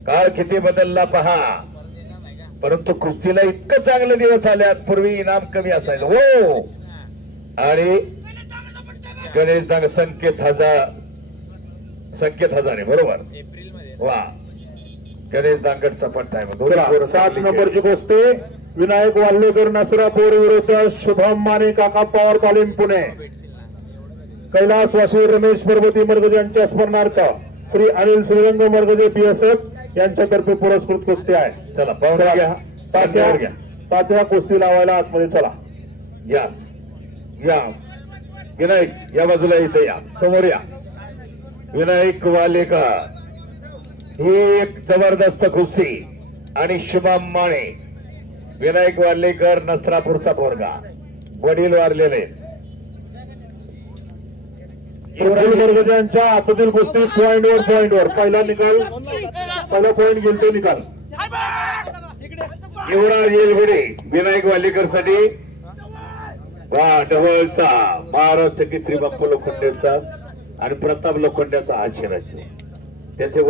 काळ किती बदलला पहा, परंतु कुस्तीला इतकं चांगले दिवस आल्यात. पूर्वी इनाम कमी असायचं हो. आणि गणेश दांग संकेत हजारे बरोबर वा. गणेश दांगडचा पट्टा आहे. 7 नंबरची कुस्ती विनायक वाल्लेकर नसरापूर विरुद्ध शुभम माने काका पवार तालीम पुणे. कैलासवासी रमेश पर्वती मरगजे यांच्या स्मरणार्थ श्री अनिल श्रीरंग मरगजे पीएसएफ यांच्यातर्फे पुरस्कृत कुस्ती आहे. चला पाहुणा घ्या, सातव्या कुस्ती लावायला आतमध्ये चला. या या विनायक या बाजूला इथे या, समोर या. विनायक वालेकर ही एक जबरदस्त कुस्ती आणि शुभम माने. विनायक वालेकर नसरापूरचा पोरगा, वडील वारलेले. मरगजे यांच्या आतातील कुस्ती पॉइंटवर पहिला पॉइंट गेलते निकाल. युवराज येलगुडे विनायक वालेकर साठी वा. डबलचा महाराष्ट्र केसरी बाप्पू लोखंडेचा आणि प्रताप लोखंड्याचा आशीर्वाद त्याचे